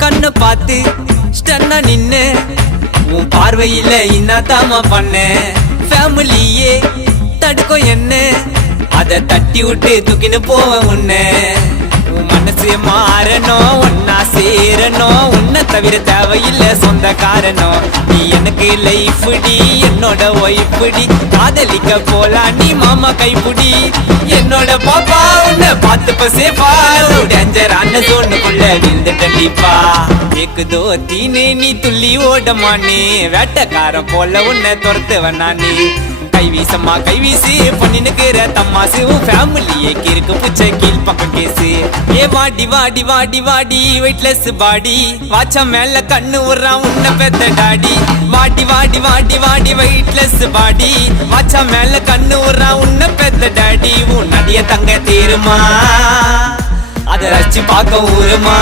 கண்ண பார்த்து ஸ்டன்னா நின்னு உன் பார்வையில இன்னாதாமா பண்ண ஃபேமிலியே தடுக்கும் என்ன அத தட்டி விட்டு தூக்கின்னு போவேன் உன்னை உன் மனசு மாறணும் ஒன்னா சேரணும் உன்னை தவிர தேவையில்லை சொந்த காரணம் நீ எனக்கு லைஃப் டி என்னோட ஒய்ஃப் டி காதலிக்க போலாம் நீ மாமா கைப்புடி என்னோட பாப்பா உன்னை பார்த்து சேஃபா டேஞ்சரான சோனுக்குள்ள விழுந்து கண்டிப்பா ஏக்குதோ தீனே நீ துள்ளி ஓடமானே வேட்டக்காரன் போல உன்னை துரத்துவன் நானே கைவீசம்மா கைவீசி பண்ணினுக்கிற தம்மாசு உன் ஃபேமிலியே கிறுக்கு புச்சை கீழ் பக்கம் கேசு ஏ வாடி வாடி வாடி வாடி வெயிட்லெஸ் பாடி வாச்சா மேல கண்ணு உர்றான் உன்னை பெத்த டாடி வாடி வாடி வாடி வாடி வெயிட்லெஸ் பாடி வாச்சா மேல கண்ணு உர்றான் உன்னை பெத்த டாடி உன் நடிய தங்க தீருமா அதை ரசிச்சு பார்க்க ஊருமா